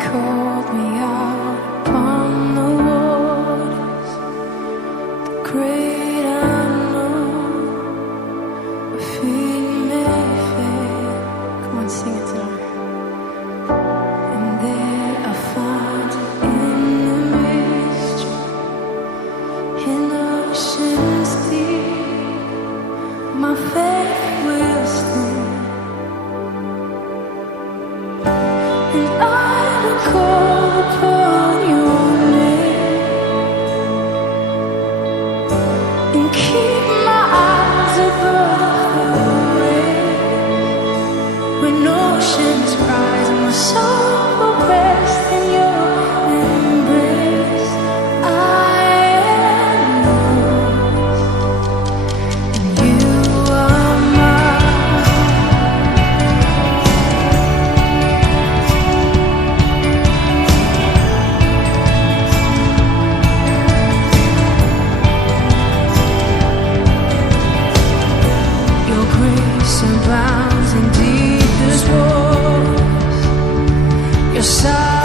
called me out upon the waters, the great unknown, where feet may fail. Come on, sing it tonight. And there I found in the mystery, in oceans deep, my faith will stand. And I will call upon your name and keep my eyes above the waves. When oceans rise, my soul will rest in your embrace. I am yours, and you are mine. Your grace abounds in deepest waters. Your side